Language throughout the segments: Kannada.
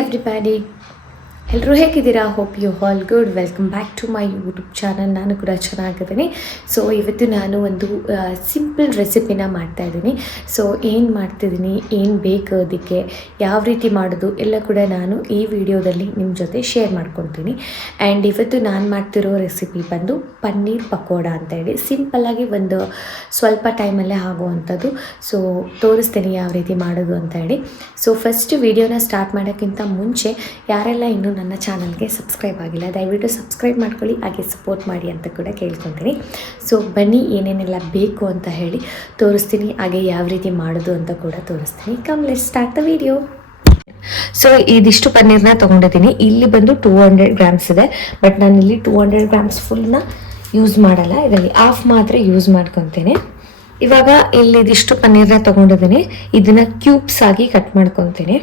ಎವ್ರಿಬಡಿ, ಎಲ್ಲರೂ ಹೇಗಿದ್ದೀರಾ? Hope you all good. Welcome back to my YouTube channel. ನಾನು ಕೂಡ ಚೆನ್ನಾಗಿದ್ದೀನಿ. ಸೊ ಇವತ್ತು ನಾನು ಒಂದು ಸಿಂಪಲ್ ರೆಸಿಪಿನ ಮಾಡ್ತಾಯಿದ್ದೀನಿ. ಸೊ ಏನು ಮಾಡ್ತಿದ್ದೀನಿ, ಏನು ಬೇಕು ಅದಕ್ಕೆ, ಯಾವ ರೀತಿ ಮಾಡೋದು ಎಲ್ಲ ಕೂಡ ನಾನು ಈ ವಿಡಿಯೋದಲ್ಲಿ ನಿಮ್ಮ ಜೊತೆ ಶೇರ್ ಮಾಡ್ಕೊತೀನಿ. ಆ್ಯಂಡ್ ಇವತ್ತು ನಾನು ಮಾಡ್ತಿರೋ ರೆಸಿಪಿ ಬಂದು ಪನ್ನೀರ್ ಪಕೋಡ ಅಂತೇಳಿ ಸಿಂಪಲ್ಲಾಗಿ ಒಂದು ಸ್ವಲ್ಪ ಟೈಮಲ್ಲೇ ಆಗುವಂಥದ್ದು. ಸೊ ತೋರಿಸ್ತೀನಿ ಯಾವ ರೀತಿ ಮಾಡೋದು ಅಂತ ಹೇಳಿ. ಸೊ ಫಸ್ಟ್ ವಿಡಿಯೋನ ಸ್ಟಾರ್ಟ್ ಮಾಡೋಕ್ಕಿಂತ ಮುಂಚೆ ಯಾರೆಲ್ಲ ಇನ್ನೂ ನನ್ನ ಚಾನಲ್ಗೆ ಸಬ್ಸ್ಕ್ರೈಬ್ ಆಗಿಲ್ಲ, ದಯವಿಟ್ಟು ಸಬ್ಸ್ಕ್ರೈಬ್ ಮಾಡ್ಕೊಳ್ಳಿ, ಹಾಗೆ ಸಪೋರ್ಟ್ ಮಾಡಿ ಅಂತ ಕೂಡ ಕೇಳ್ಕೊತೀನಿ. ಸೊ ಬನ್ನಿ ಏನೇನೆಲ್ಲ ಬೇಕು ಅಂತ ಹೇಳಿ ತೋರಿಸ್ತೀನಿ, ಹಾಗೆ ಯಾವ ರೀತಿ ಮಾಡೋದು ಅಂತ ಕೂಡ ತೋರಿಸ್ತೀನಿ. Come let's start the video. So ಇದಿಷ್ಟು ಪನ್ನೀರ್ನ ತೊಗೊಂಡಿದ್ದೀನಿ. ಇಲ್ಲಿ ಬಂದು 200 ಗ್ರಾಮ್ಸ್ ಇದೆ, ಬಟ್ ನಾನು ಇಲ್ಲಿ 200 ಗ್ರಾಮ್ಸ್ ಫುಲ್ನ ಯೂಸ್ ಮಾಡಲ್ಲ, ಇದರಲ್ಲಿ ಹಾಫ್ ಮಾತ್ರ ಯೂಸ್ ಮಾಡ್ಕೊತೀನಿ. ಇವಾಗ ಇಲ್ಲಿ ಇದಿಷ್ಟು ಪನ್ನೀರ್ನ ತೊಗೊಂಡಿದ್ದೀನಿ, ಇದನ್ನು ಕ್ಯೂಬ್ಸ್ ಆಗಿ ಕಟ್ ಮಾಡ್ಕೊತೀನಿ.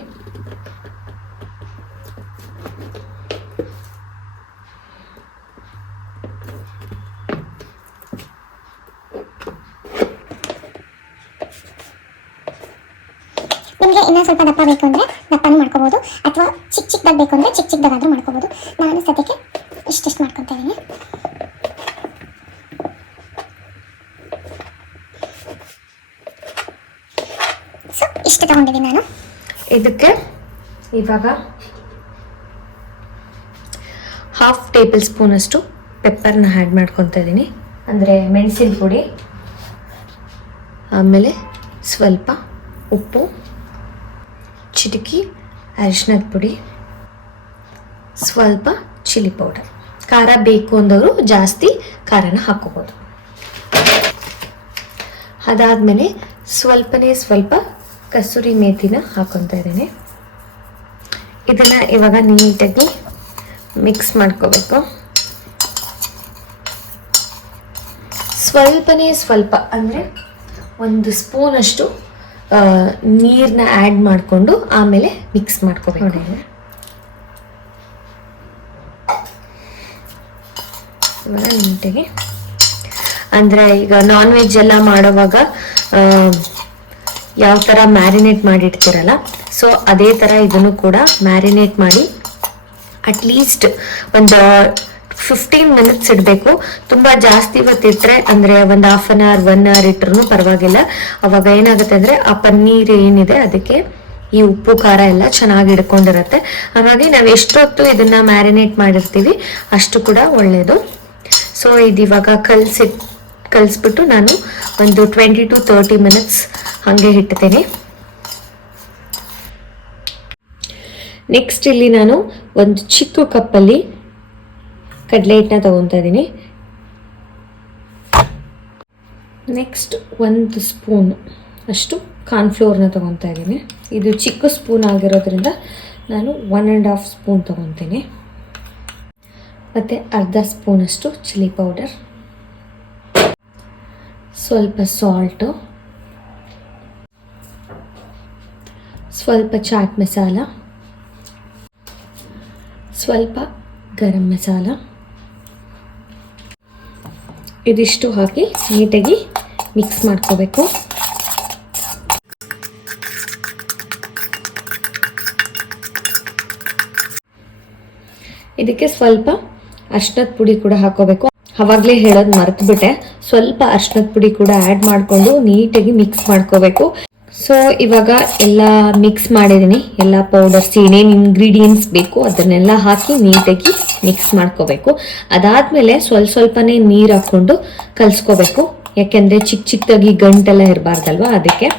ನಿಮಗೆ ಇನ್ನೂ ಸ್ವಲ್ಪ ದಪ್ಪ ಬೇಕು ಅಂದರೆ ದಪ್ಪನೂ ಮಾಡ್ಕೋಬೋದು, ಅಥವಾ ಚಿಕ್ಕದಾಗಿ ಬೇಕು ಅಂದರೆ ಚಿಕ್ಕದಾದ್ರೂ ಮಾಡ್ಕೋಬೋದು. ನಾನು ಸದ್ಯಕ್ಕೆ ಇಷ್ಟಿಷ್ಟು ಮಾಡ್ಕೊತಾ ಇದ್ದೀನಿ. ಸೊ ಇಷ್ಟು ತಗೊಂಡಿದ್ದೀನಿ ನಾನು. ಇದಕ್ಕೆ ಇವಾಗ ಹಾಫ್ ಟೇಬಲ್ ಸ್ಪೂನಷ್ಟು ಪೆಪ್ಪರ್ನ ಆ್ಯಡ್ ಮಾಡ್ಕೊತಾ ಇದ್ದೀನಿ, ಅಂದರೆ ಮೆಣಸಿನ ಪುಡಿ. ಆಮೇಲೆ ಸ್ವಲ್ಪ ಉಪ್ಪು, ಚಿಟಿಕಿ ಅರಿಶಿನದ ಪುಡಿ, ಸ್ವಲ್ಪ ಚಿಲ್ಲಿ ಪೌಡರ್. ಖಾರ ಬೇಕು ಅಂದವರು ಜಾಸ್ತಿ ಖಾರನ ಹಾಕ್ಕೋಬೋದು. ಅದಾದಮೇಲೆ ಸ್ವಲ್ಪ ಕಸೂರಿ ಮೇಥಿನ ಹಾಕ್ಕೊತಾ ಇದ್ದೀನಿ. ಇದನ್ನು ಇವಾಗ ನೀಟಾಗಿ ಮಿಕ್ಸ್ ಮಾಡ್ಕೋಬೇಕು. ಸ್ವಲ್ಪ ಅಂದರೆ 1 ಸ್ಪೂನಷ್ಟು ನೀರನ್ನ ಆ್ಯಡ್ ಮಾಡಿಕೊಂಡು ಆಮೇಲೆ ಮಿಕ್ಸ್ ಮಾಡ್ಕೋಬೇಕು. ಇವಾಗ ನೀಟಾಗಿ, ಅಂದರೆ ಈಗ ನಾನ್ ವೆಜ್ ಎಲ್ಲ ಮಾಡುವಾಗ ಯಾವ ಥರ ಮ್ಯಾರಿನೇಟ್ ಮಾಡಿಡ್ತೀರಲ್ಲ, ಸೊ ಅದೇ ಥರ ಇದನ್ನು ಕೂಡ ಮ್ಯಾರಿನೇಟ್ ಮಾಡಿ ಅಟ್ಲೀಸ್ಟ್ ಒಂದು 15 ಮಿನಿಟ್ಸ್ ಇಡಬೇಕು. ತುಂಬ ಜಾಸ್ತಿ ಹೊತ್ತಿಟ್ರೆ, ಅಂದರೆ ಒಂದು ಹಾಫ್ ಆನ್ ಅವರ್ 1 ಅವರ್ ಇಟ್ಟರು ಪರವಾಗಿಲ್ಲ. ಅವಾಗ ಏನಾಗುತ್ತೆ ಅಂದರೆ ಆ ಪನ್ನೀರ್ ಏನಿದೆ ಅದಕ್ಕೆ ಈ ಉಪ್ಪು ಖಾರ ಎಲ್ಲ ಚೆನ್ನಾಗಿ ಹಿಡ್ಕೊಂಡಿರುತ್ತೆ. ಹಾಗಾಗಿ ನಾವು ಎಷ್ಟೊತ್ತು ಇದನ್ನು ಮ್ಯಾರಿನೇಟ್ ಮಾಡಿರ್ತೀವಿ ಅಷ್ಟು ಕೂಡ ಒಳ್ಳೆಯದು. ಸೊ ಇದಿವಾಗ ಕಲಿಸ್ಬಿಟ್ಟು ನಾನು ಒಂದು 20 to 30 ಮಿನಿಟ್ಸ್ ಹಾಗೆ ಇಡ್ತೀನಿ. ನೆಕ್ಸ್ಟ್ ಇಲ್ಲಿ ನಾನು ಒಂದು ಚಿಕ್ಕ ಕಪ್ಪಲ್ಲಿ ಕಡಲೆ ಹಿಟ್ಟನ್ನ ತಗೊತಾ ಇದ್ದೀನಿ. ನೆಕ್ಸ್ಟ್ 1 ಸ್ಪೂನ್ ಅಷ್ಟು ಕಾರ್ನ್ಫ್ಲೋರ್ನ ತಗೊತಾ ಇದ್ದೀನಿ. ಇದು ಚಿಕ್ಕ ಸ್ಪೂನ್ ಆಗಿರೋದ್ರಿಂದ ನಾನು 1.5 ಸ್ಪೂನ್ ತಗೊತೀನಿ. ಮತ್ತು ಅರ್ಧ ಸ್ಪೂನಷ್ಟು ಚಿಲ್ಲಿ ಪೌಡರ್, ಸ್ವಲ್ಪ ಸಾಲ್ಟು, ಸ್ವಲ್ಪ ಚಾಟ್ ಮಸಾಲ, ಸ್ವಲ್ಪ ಗರಂ ಮಸಾಲ, ಇದಿಷ್ಟು ಹಾಕಿ ನೀಟಾಗಿ ಮಿಕ್ಸ್ ಮಾಡ್ಕೋಬೇಕು. ಇದಕ್ಕೆ ಸ್ವಲ್ಪ ಅರಿಶಿನದ ಪುಡಿ ಕೂಡ ಹಾಕೋಬೇಕು. ಅವಾಗಲೇ ಹೇಳೋದು ಮರೆತುಬಿಟ್ಟೆ, ಸ್ವಲ್ಪ ಅರಿಶಿನದ ಪುಡಿ ಕೂಡ ಆ್ಯಡ್ ಮಾಡಿಕೊಂಡು ನೀಟಾಗಿ ಮಿಕ್ಸ್ ಮಾಡ್ಕೋಬೇಕು. ಸೊ ಇವಾಗ ಎಲ್ಲ ಮಿಕ್ಸ್ ಮಾಡಿದ್ದೀನಿ, ಎಲ್ಲ ಪೌಡರ್ಸ್ ಏನೇನು ಇಂಗ್ರೀಡಿಯೆಂಟ್ಸ್ ಬೇಕು ಅದನ್ನೆಲ್ಲ ಹಾಕಿ ನೀಟಾಗಿ ಮಿಕ್ಸ್ ಮಾಡ್ಕೋಬೇಕು. ಅದಾದಮೇಲೆ ಸ್ವಲ್ಪನೇ ನೀರು ಹಾಕ್ಕೊಂಡು ಕಲಿಸ್ಕೋಬೇಕು, ಯಾಕೆಂದರೆ ಚಿಕ್ಕದಾಗಿ ಗಂಟೆಲ್ಲ ಇರಬಾರ್ದಲ್ವ, ಅದಕ್ಕೆ.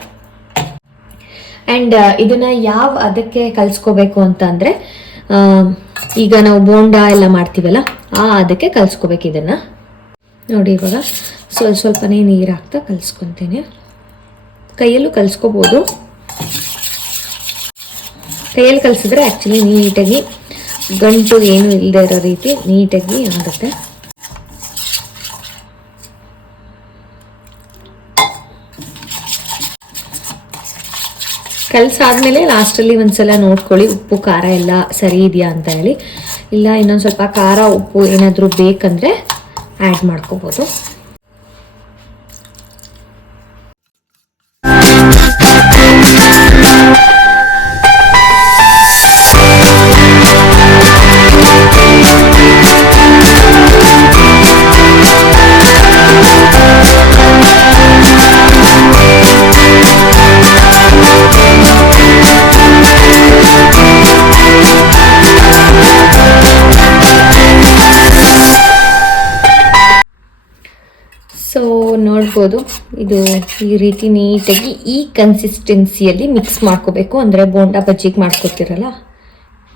ಆ್ಯಂಡ್ ಇದನ್ನು ಅದಕ್ಕೆ ಕಲಿಸ್ಕೋಬೇಕು ಅಂತ ಅಂದರೆ, ಈಗ ನಾವು ಬೋಂಡಾ ಎಲ್ಲ ಮಾಡ್ತೀವಲ್ಲ ಅದಕ್ಕೆ ಕಲಿಸ್ಕೋಬೇಕು. ಇದನ್ನು ನೋಡಿ, ಇವಾಗ ಸ್ವಲ್ಪನೇ ನೀರು ಹಾಕ್ತಾ ಕಲಿಸ್ಕೊತೀನಿ. ಕೈಯಲ್ಲೂ ಕಲಿಸ್ಕೋಬೋದು. ಕೈಯಲ್ಲಿ ಕಲಿಸಿದ್ರೆ ಆ್ಯಕ್ಚುಲಿ ನೀಟಾಗಿ ಗಂಟು ಏನು ಇಲ್ಲದೆ ಇರೋ ರೀತಿ ನೀಟಾಗಿ ಆಗುತ್ತೆ. ಕಲಸಾದ್ಮೇಲೆ ಲಾಸ್ಟಲ್ಲಿ ಒಂದ್ಸಲ ನೋಡ್ಕೊಳ್ಳಿ ಉಪ್ಪು ಖಾರ ಎಲ್ಲ ಸರಿ ಇದೆಯಾ ಅಂತ ಹೇಳಿ. ಇಲ್ಲ ಇನ್ನೊಂದು ಸ್ವಲ್ಪ ಖಾರ ಉಪ್ಪು ಏನಾದರೂ ಬೇಕಂದರೆ ಆ್ಯಡ್ ಮಾಡ್ಕೋಬೋದು. ನೋಡ್ಬೋದು ಇದು ಈ ರೀತಿ ನೀಟಾಗಿ ಈ ಕನ್ಸಿಸ್ಟೆನ್ಸಿಯಲ್ಲಿ ಮಿಕ್ಸ್ ಮಾಡ್ಕೋಬೇಕು. ಅಂದರೆ ಬೋಂಡಾ ಬಜ್ಜಿಗೆ ಮಾಡ್ಕೊತಿರಲ್ಲ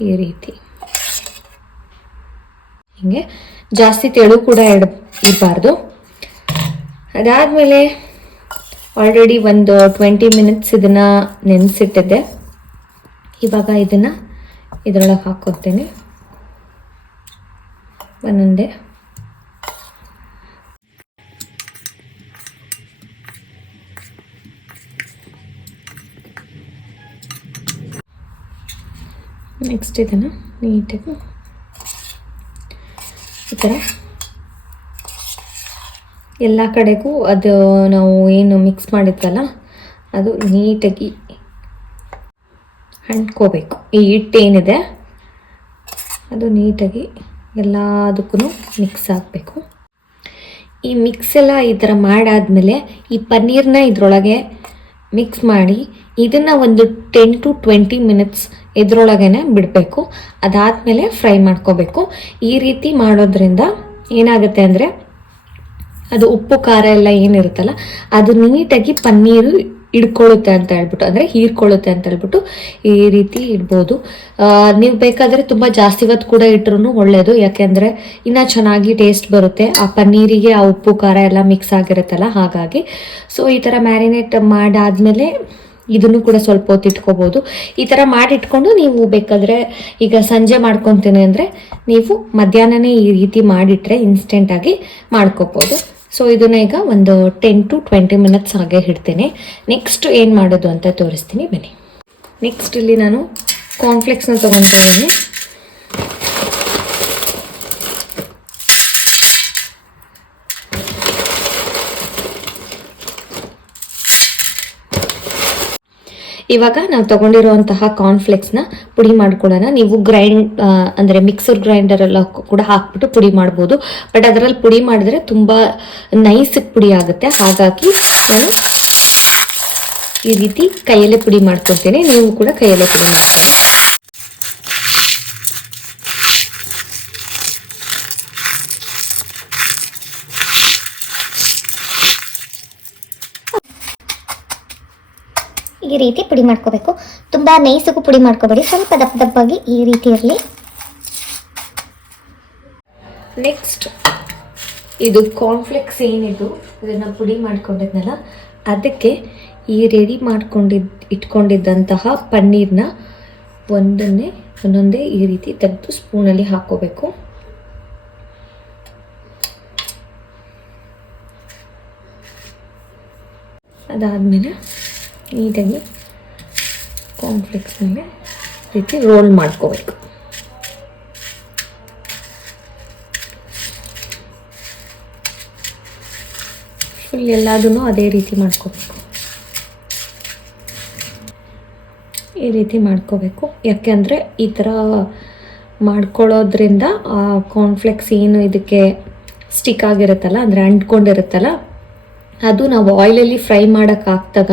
ಈ ರೀತಿ, ಹಿಂಗೆ ಜಾಸ್ತಿ ತೆಳು ಕೂಡ ಇರಬಾರ್ದು. ಅದಾದಮೇಲೆ ಆಲ್ರೆಡಿ ಒಂದು 20 ಮಿನಿಟ್ಸ್ ಇದನ್ನು ನೆನೆಸಿಟ್ಟಿದ್ದೆ. ಇವಾಗ ಇದನ್ನು ಇದರೊಳಗೆ ಹಾಕ್ಕೊತೀನಿ ಒಂದೊಂದೇ. ನೆಕ್ಸ್ಟ್ ಇದನ್ನು ನೀಟಾಗಿ ಈ ಥರ ಎಲ್ಲ ಕಡೆಗೂ ಅದು ನಾವು ಏನು ಮಿಕ್ಸ್ ಮಾಡಿದ್ವಲ್ಲ ಅದು ನೀಟಾಗಿ ಅಂಟ್ಕೋಬೇಕು. ಈ ಹಿಟ್ಟೇನಿದೆ ಅದು ನೀಟಾಗಿ ಎಲ್ಲದಕ್ಕೂ ಮಿಕ್ಸ್ ಆಗಬೇಕು. ಈ ಮಿಕ್ಸ್ ಎಲ್ಲ ಈ ಥರ ಮಾಡಾದಮೇಲೆ ಈ ಪನ್ನೀರನ್ನ ಇದರೊಳಗೆ ಮಿಕ್ಸ್ ಮಾಡಿ ಇದನ್ನು ಒಂದು 10 to 20 ಮಿನಿಟ್ಸ್ ಇದರೊಳಗೇ ಬಿಡಬೇಕು. ಅದಾದಮೇಲೆ ಫ್ರೈ ಮಾಡ್ಕೋಬೇಕು. ಈ ರೀತಿ ಮಾಡೋದ್ರಿಂದ ಏನಾಗುತ್ತೆ ಅಂದರೆ ಅದು ಉಪ್ಪು ಖಾರ ಎಲ್ಲ ಏನಿರುತ್ತಲ್ಲ ಅದು ನೀಟಾಗಿ ಪನ್ನೀರು ಹಿಡ್ಕೊಳ್ಳುತ್ತೆ ಅಂತ ಹೇಳ್ಬಿಟ್ಟು, ಅಂದರೆ ಹೀರ್ಕೊಳ್ಳುತ್ತೆ ಅಂತ ಹೇಳ್ಬಿಟ್ಟು ಈ ರೀತಿ ಇಡ್ಬೋದು. ನೀವು ಬೇಕಾದರೆ ತುಂಬ ಜಾಸ್ತಿ ಹೊತ್ತು ಕೂಡ ಇಟ್ಟರು ಒಳ್ಳೆಯದು, ಯಾಕೆಂದರೆ ಇನ್ನೂ ಚೆನ್ನಾಗಿ ಟೇಸ್ಟ್ ಬರುತ್ತೆ. ಆ ಪನ್ನೀರಿಗೆ ಆ ಉಪ್ಪು ಖಾರ ಎಲ್ಲ ಮಿಕ್ಸ್ ಆಗಿರುತ್ತಲ್ಲ ಹಾಗಾಗಿ. ಸೊ ಈ ಥರ ಮ್ಯಾರಿನೇಟ್ ಮಾಡಾದಮೇಲೆ ಇದನ್ನು ಕೂಡ ಸ್ವಲ್ಪ ಹೊತ್ತು ಇಟ್ಕೋಬೋದು. ಈ ಥರ ಮಾಡಿಟ್ಕೊಂಡು ನೀವು ಬೇಕಾದರೆ ಈಗ ಸಂಜೆ ಮಾಡ್ಕೊತೀನಿ ಅಂದರೆ ನೀವು ಮಧ್ಯಾಹ್ನನೇ ಈ ರೀತಿ ಮಾಡಿಟ್ರೆ ಇನ್ಸ್ಟೆಂಟಾಗಿ ಮಾಡ್ಕೋಬೋದು. ಸೊ ಇದನ್ನ ಈಗ ಒಂದು 10 to 20 ಮಿನಿಟ್ಸ್ ಹಾಗೆ ಇಡ್ತೀನಿ. ನೆಕ್ಸ್ಟ್ ಏನು ಮಾಡೋದು ಅಂತ ತೋರಿಸ್ತೀನಿ ಬನ್ನಿ. ನೆಕ್ಸ್ಟ್ ಇಲ್ಲಿ ನಾನು ಕಾರ್ನ್ಫ್ಲೆಕ್ಸ್ನ ತೊಗೊತಾ ಇದ್ದೀನಿ. ಇವಾಗ ನಾವು ತೊಗೊಂಡಿರುವಂತಹ ಕಾರ್ನ್ಫ್ಲೆಕ್ಸ್ನ ಪುಡಿ ಮಾಡ್ಕೊಳ್ಳೋಣ. ನೀವು ಅಂದರೆ ಮಿಕ್ಸರ್ ಗ್ರೈಂಡರೆಲ್ಲ ಕೂಡ ಹಾಕ್ಬಿಟ್ಟು ಪುಡಿ ಮಾಡ್ಬೋದು. ಬಟ್ ಅದರಲ್ಲಿ ಪುಡಿ ಮಾಡಿದ್ರೆ ತುಂಬ ನೈಸಿಗೆ ಪುಡಿ ಆಗುತ್ತೆ. ಹಾಗಾಗಿ ನಾನು ಈ ರೀತಿ ಕೈಯಲ್ಲೇ ಪುಡಿ ಮಾಡ್ಕೊಳ್ತೀನಿ. ನೀವು ಕೂಡ ಕೈಯಲ್ಲೇ ಪುಡಿ ಮಾಡ್ಕೊಳ್ಳಿ. ಈ ರೀತಿ ಪುಡಿ ಮಾಡ್ಕೋಬೇಕು. ತುಂಬ ನೈಸಗೂ ಪುಡಿ ಮಾಡ್ಕೋಬೇಡಿ, ಸ್ವಲ್ಪ ದಪ್ಪ ದಪ್ಪಾಗಿ ಈ ರೀತಿ ಇರಲಿ. ನೆಕ್ಸ್ಟ್ ಇದು ಕಾರ್ನ್ಫ್ಲೆಕ್ಸ್ ಏನಿದು ಇದನ್ನು ಪುಡಿ ಮಾಡ್ಕೊಂಡಿದ್ನಲ್ಲ ಅದಕ್ಕೆ ಈ ರೆಡಿ ಇಟ್ಕೊಂಡಿದ್ದಂತಹ ಪನ್ನೀರ್ನ ಒಂದೊಂದೇ ಈ ರೀತಿ ತೆಗೆದು ಸ್ಪೂನಲ್ಲಿ ಹಾಕೋಬೇಕು. ಅದಾದಮೇಲೆ ನೀಟಾಗಿ ಕಾರ್ನ್ಫ್ಲೆಕ್ಸ್ ಮೇಲೆ ರೀತಿ ರೋಲ್ ಮಾಡ್ಕೋಬೇಕು. ಫುಲ್ ಎಲ್ಲದನ್ನು ಅದೇ ರೀತಿ ಮಾಡ್ಕೋಬೇಕು. ಈ ರೀತಿ ಮಾಡ್ಕೋಬೇಕು. ಯಾಕೆಂದರೆ ಈ ಥರ ಮಾಡ್ಕೊಳ್ಳೋದ್ರಿಂದ ಆ ಕಾರ್ನ್ಫ್ಲೆಕ್ಸ್ ಏನು ಇದಕ್ಕೆ ಸ್ಟಿಕ್ ಆಗಿರುತ್ತಲ್ಲ, ಅಂದರೆ ಅಂಟ್ಕೊಂಡಿರುತ್ತಲ್ಲ, ಅದು ನಾವು ಆಯಿಲಲ್ಲಿ ಫ್ರೈ ಮಾಡೋಕ್ಕಾಗ್ದಾಗ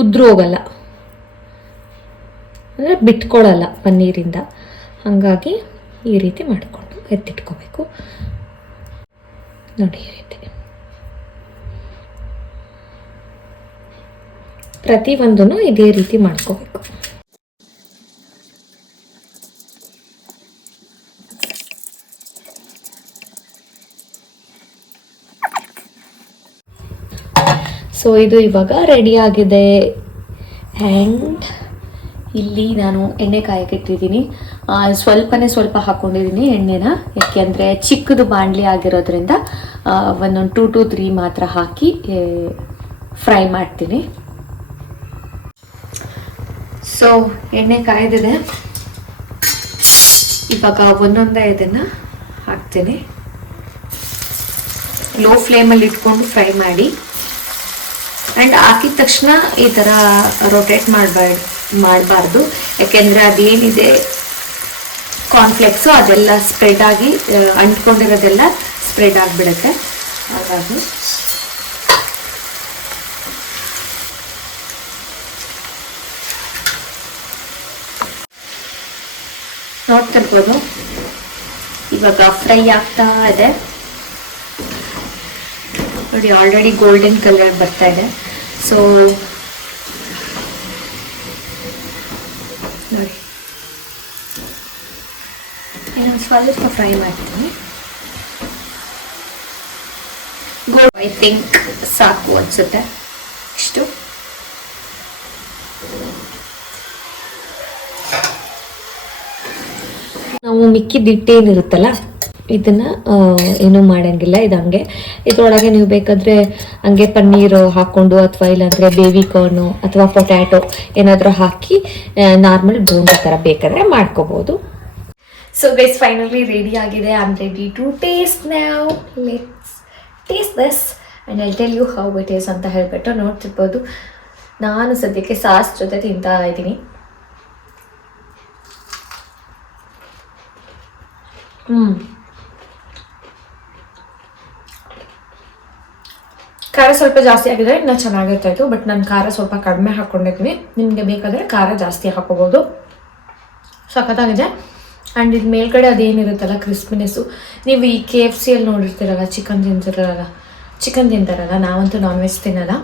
ಉದ್ರೋಗಲ್ಲ, ಅಂದರೆ ಬಿಟ್ಕೊಳ್ಳಲ್ಲ ಪನ್ನೀರಿಂದ. ಹಾಗಾಗಿ ಈ ರೀತಿ ಮಾಡಿಕೊಂಡು ಎತ್ತಿಟ್ಕೋಬೇಕು. ನೋಡಿ, ಈ ರೀತಿ ಪ್ರತಿಯೊಂದನ್ನು ಇದೇ ರೀತಿ ಮಾಡ್ಕೋಬೇಕು. ಸೊ ಇದು ಇವಾಗ ರೆಡಿ ಆಗಿದೆ. ಆ್ಯಂಡ್ ಇಲ್ಲಿ ನಾನು ಎಣ್ಣೆ ಕಾಯಕ್ಕಿಟ್ಟಿದ್ದೀನಿ. ಸ್ವಲ್ಪ ಹಾಕ್ಕೊಂಡಿದ್ದೀನಿ ಎಣ್ಣೆನ, ಯಾಕೆಂದರೆ ಚಿಕ್ಕದು ಬಾಣಲಿ ಆಗಿರೋದ್ರಿಂದ ಒಂದೊಂದು 2 to 3 ಮಾತ್ರ ಹಾಕಿ ಫ್ರೈ ಮಾಡ್ತೀನಿ. ಸೊ ಎಣ್ಣೆ ಕಾಯ್ದಿದೆ. ಇವಾಗ ಒಂದೊಂದೇ ಇದನ್ನು ಹಾಕ್ತೀನಿ. ಲೋ ಫ್ಲೇಮಲ್ಲಿ ಇಟ್ಕೊಂಡು ಫ್ರೈ ಮಾಡಿ. ಆ್ಯಂಡ್ ಹಾಕಿದ ತಕ್ಷಣ ಈ ಥರ ರೊಟೇಟ್ ಮಾಡಬಾರ್ದು, ಯಾಕೆಂದರೆ ಅದೇನಿದೆ ಕಾರ್ನ್ಫ್ಲೆಕ್ಸು ಅದೆಲ್ಲ ಸ್ಪ್ರೆಡ್ ಆಗಿ ಅಂಟ್ಕೊಂಡಿರೋದೆಲ್ಲ ಸ್ಪ್ರೆಡ್ ಆಗಿಬಿಡುತ್ತೆ. ಹಾಗಾಗಿ ನೋಡ್ತಿರ್ಬೋದು ಇವಾಗ ಫ್ರೈ ಆಗ್ತಾ ಇದೆ. ನೋಡಿ ಆಲ್ರೆಡಿ ಗೋಲ್ಡನ್ ಕಲರ್ ಬರ್ತಾ ಇದೆ. ಸೊ ನೋಡಿ ಇನ್ನೊಂದು ಸ್ವಲ್ಪ ಫ್ರೈ ಮಾಡ್ತೀನಿ. ಐ ಥಿಂಕ್ ಸಾಕು ಅನ್ಸುತ್ತೆ ಇಷ್ಟು. ನಾವು ಮಿಕ್ಕಿದ ಹಿಟ್ಟೇನಿರುತ್ತಲ್ಲ ಇದನ್ನ ಏನೂ ಮಾಡಂಗಿಲ್ಲ, ಇದು ಹಂಗೆ. ಇದ್ರೊಳಗೆ ನೀವು ಬೇಕಾದರೆ ಹಂಗೆ ಪನ್ನೀರು ಹಾಕ್ಕೊಂಡು ಅಥವಾ ಇಲ್ಲಾಂದರೆ ಬೇಬಿ ಕಾರ್ನು ಅಥವಾ ಪೊಟ್ಯಾಟೊ ಏನಾದರೂ ಹಾಕಿ ನಾರ್ಮಲ್ ಬೋಂಡ ಥರ ಬೇಕಾದರೆ ಮಾಡ್ಕೋಬೋದು. ಸೊ ಗೈಸ್ ಫೈನಲಿ ರೆಡಿ ಆಗಿದೆ. I am ready to taste now. Let's taste this and I tell you how it is ಅಂತ ಹೇಳಿಬಿಟ್ಟು. ನೋಡ್ತಿರ್ಬೋದು ನಾನು ಸದ್ಯಕ್ಕೆ ಸಾಸ್ ಜೊತೆ ತಿಂತಾ ಇದ್ದೀನಿ. ಖಾರ ಸ್ವಲ್ಪ ಜಾಸ್ತಿ ಆಗಿದೆ, ಇನ್ನೂ ಚೆನ್ನಾಗಿರ್ತಾಯಿತ್ತು. ಬಟ್ ನಾನು ಖಾರ ಸ್ವಲ್ಪ ಕಡಿಮೆ ಹಾಕ್ಕೊಂಡಿದ್ದೀನಿ. ನಿಮಗೆ ಬೇಕಾದರೆ ಖಾರ ಜಾಸ್ತಿ ಹಾಕೋಬೋದು. ಸಖತ್ತಾಗಿದೆ. ಆ್ಯಂಡ್ ಇದು ಮೇಲ್ಗಡೆ ಅದೇನಿರುತ್ತಲ್ಲ ಕ್ರಿಸ್ಪಿನೆಸ್ಸು, ನೀವು ಈ KFCಯಲ್ಲಿ ನೋಡಿರ್ತೀರಲ್ಲ ಚಿಕನ್ ತಿಂತಾರಲ್ಲ, ನಾವಂತೂ ನಾನ್ ವೆಜ್ ತಿನ್ನಲ್ಲ,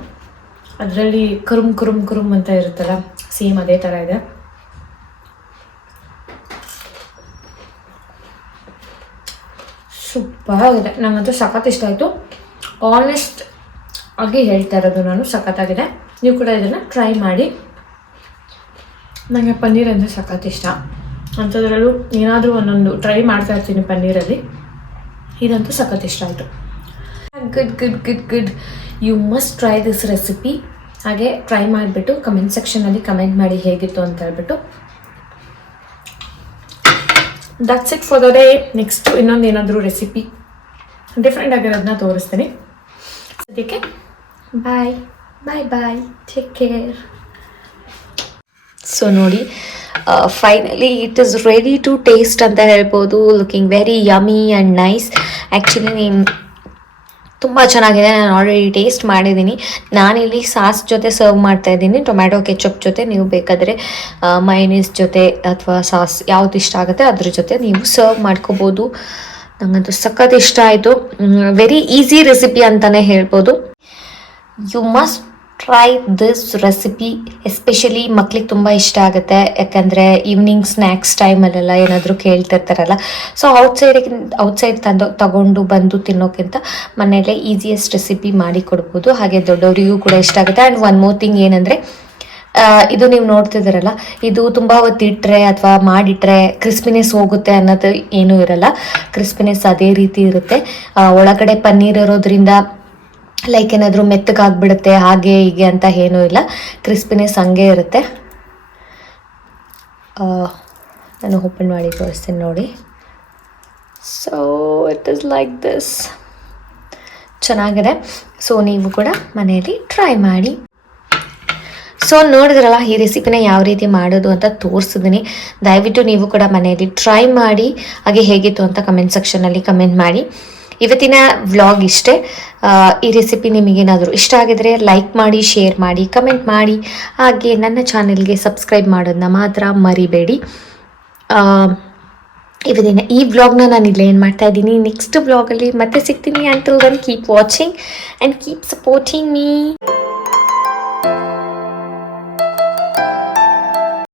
ಅದರಲ್ಲಿ ಕುರುಮ್ ಅಂತ ಇರುತ್ತಲ್ಲ, ಸೇಮ್ ಅದೇ ಥರ ಇದೆ. ಸೂಪರ್ ಆಗಿದೆ. ನನಗಂತೂ ಸಖತ್ ಇಷ್ಟ ಆಯಿತು. ಆನೆಸ್ಟ್ ಆಗಿ ಹೇಳ್ತಾ ಇರೋದು ನಾನು, ಸಖತ್ತಾಗಿದೆ. ನೀವು ಕೂಡ ಇದನ್ನು ಟ್ರೈ ಮಾಡಿ. ನನಗೆ ಪನ್ನೀರ್ ಅಂದರೆ ಸಖತ್ ಇಷ್ಟ. ಅಂಥದ್ರಲ್ಲೂ ಏನಾದರೂ ಒಂದೊಂದು ಟ್ರೈ ಮಾಡ್ತಾ ಇರ್ತೀನಿ ಪನ್ನೀರಲ್ಲಿ. ಇದಂತೂ ಸಖತ್ ಇಷ್ಟ ಆಯಿತು. Good. You must try this recipe. ಹಾಗೆ ಟ್ರೈ ಮಾಡಿಬಿಟ್ಟು ಕಮೆಂಟ್ ಸೆಕ್ಷನಲ್ಲಿ ಕಮೆಂಟ್ ಮಾಡಿ ಹೇಗಿತ್ತು ಅಂತ ಹೇಳ್ಬಿಟ್ಟು. That's it for the day. Next ಇನ್ನೊಂದು ಏನಾದರೂ ರೆಸಿಪಿ ಡಿಫ್ರೆಂಟ್ ಆಗಿರೋದನ್ನ ತೋರಿಸ್ತೀನಿ. ಅದಕ್ಕೆ ಬಾಯ್ ಟೇಕ್ ಕೇರ್. ಸೊ ನೋಡಿ, finally it is ready to taste ಅಂತ ಹೇಳ್ಬೋದು. Looking very yummy and nice. Actually ತುಂಬ ಚೆನ್ನಾಗಿದೆ. ನಾನು ಆಲ್ರೆಡಿ ಟೇಸ್ಟ್ ಮಾಡಿದ್ದೀನಿ. ನಾನಿಲ್ಲಿ ಸಾಸ್ ಜೊತೆ ಸರ್ವ್ ಮಾಡ್ತಾ ಇದ್ದೀನಿ, ಟೊಮ್ಯಾಟೊ ಕೆಚಪ್ ಜೊತೆ. ನೀವು ಬೇಕಾದರೆ ಮೈನೀಸ್ ಜೊತೆ ಅಥವಾ ಸಾಸ್ ಯಾವ್ದು ಇಷ್ಟ ಆಗುತ್ತೆ ಅದ್ರ ಜೊತೆ ನೀವು ಸರ್ವ್ ಮಾಡ್ಕೋಬೋದು. ನನಗಂತೂ ಸಖತ್ ಇಷ್ಟ ಆಯಿತು. ವೆರಿ ಈಸಿ ರೆಸಿಪಿ ಅಂತಲೇ ಹೇಳ್ಬೋದು. You must try this recipe. Especially ಮಕ್ಳಿಗೆ ತುಂಬ ಇಷ್ಟ ಆಗುತ್ತೆ. ಯಾಕಂದರೆ ಈವ್ನಿಂಗ್ ಸ್ನ್ಯಾಕ್ಸ್ ಟೈಮಲ್ಲೆಲ್ಲ ಏನಾದರೂ ಕೇಳ್ತಿರ್ತಾರಲ್ಲ, ಸೊ ಔಟ್ಸೈಡ್ ತಗೊಂಡು ಬಂದು ತಿನ್ನೋಕ್ಕಿಂತ ಮನೆಯಲ್ಲೇ ಈಸಿಯೆಸ್ಟ್ ರೆಸಿಪಿ ಮಾಡಿ ಕೊಡ್ಬೋದು. ಹಾಗೆ ದೊಡ್ಡವರಿಗೂ ಕೂಡ ಇಷ್ಟ ಆಗುತ್ತೆ. ಆ್ಯಂಡ್ ಒನ್ ಮೋರ್ ಥಿಂಗ್ ಏನಂದರೆ, ಇದು ನೀವು ನೋಡ್ತಿದ್ದೀರಲ್ಲ, ಇದು ತುಂಬ ಹೊತ್ತಿಟ್ಟರೆ ಅಥವಾ ಮಾಡಿಟ್ರೆ ಕ್ರಿಸ್ಪಿನೆಸ್ ಹೋಗುತ್ತೆ ಅನ್ನೋದು ಏನೂ ಇರಲ್ಲ. ಕ್ರಿಸ್ಪಿನೆಸ್ ಅದೇ ರೀತಿ ಇರುತ್ತೆ. ಒಳಗಡೆ ಪನ್ನೀರ್ ಇರೋದ್ರಿಂದ ಲೈಕ್ ಏನಾದರೂ ಮೆತ್ತಗಾಗ್ಬಿಡುತ್ತೆ ಹಾಗೆ ಹೀಗೆ ಅಂತ ಏನೂ ಇಲ್ಲ. ಕ್ರಿಸ್ಪಿನೆಸ್ ಹಂಗೆ ಇರುತ್ತೆ. ನಾನು ಓಪನ್ ಮಾಡಿ ತೋರಿಸ್ತೀನಿ ನೋಡಿ. So it is like this. ಚೆನ್ನಾಗಿದೆ. ಸೊ ನೀವು ಕೂಡ ಮನೆಯಲ್ಲಿ ಟ್ರೈ ಮಾಡಿ. ಸೊ ನೋಡಿದ್ರಲ್ಲ, ಈ ರೆಸಿಪಿನ ಯಾವ ರೀತಿ ಮಾಡೋದು ಅಂತ ತೋರಿಸಿದ್ದೀನಿ. ದಯವಿಟ್ಟು ನೀವು ಕೂಡ ಮನೆಯಲ್ಲಿ ಟ್ರೈ ಮಾಡಿ. ಹಾಗೆ ಹೇಗಿತ್ತು ಅಂತ ಕಮೆಂಟ್ ಸೆಕ್ಷನಲ್ಲಿ ಕಮೆಂಟ್ ಮಾಡಿ. ಇವತ್ತಿನ ವ್ಲಾಗ್ ಇಷ್ಟೇ. ಈ ರೆಸಿಪಿ ನಿಮಗೇನಾದರೂ ಇಷ್ಟ ಆಗಿದರೆ ಲೈಕ್ ಮಾಡಿ, ಶೇರ್ ಮಾಡಿ, ಕಮೆಂಟ್ ಮಾಡಿ. ಹಾಗೆ ನನ್ನ ಚಾನೆಲ್ಗೆ ಸಬ್ಸ್ಕ್ರೈಬ್ ಮಾಡೋದನ್ನ ಮಾತ್ರ ಮರಿಬೇಡಿ. ಇವತ್ತಿನ ಈ ವ್ಲಾಗ್ನ ನಾನು ಇಲ್ಲೇ ಏನು ಮಾಡ್ತಾ ಇದ್ದೀನಿ. ನೆಕ್ಸ್ಟ್ ವ್ಲಾಗಲ್ಲಿ ಮತ್ತೆ ಸಿಗ್ತೀನಿ. Until then keep watching and keep supporting me.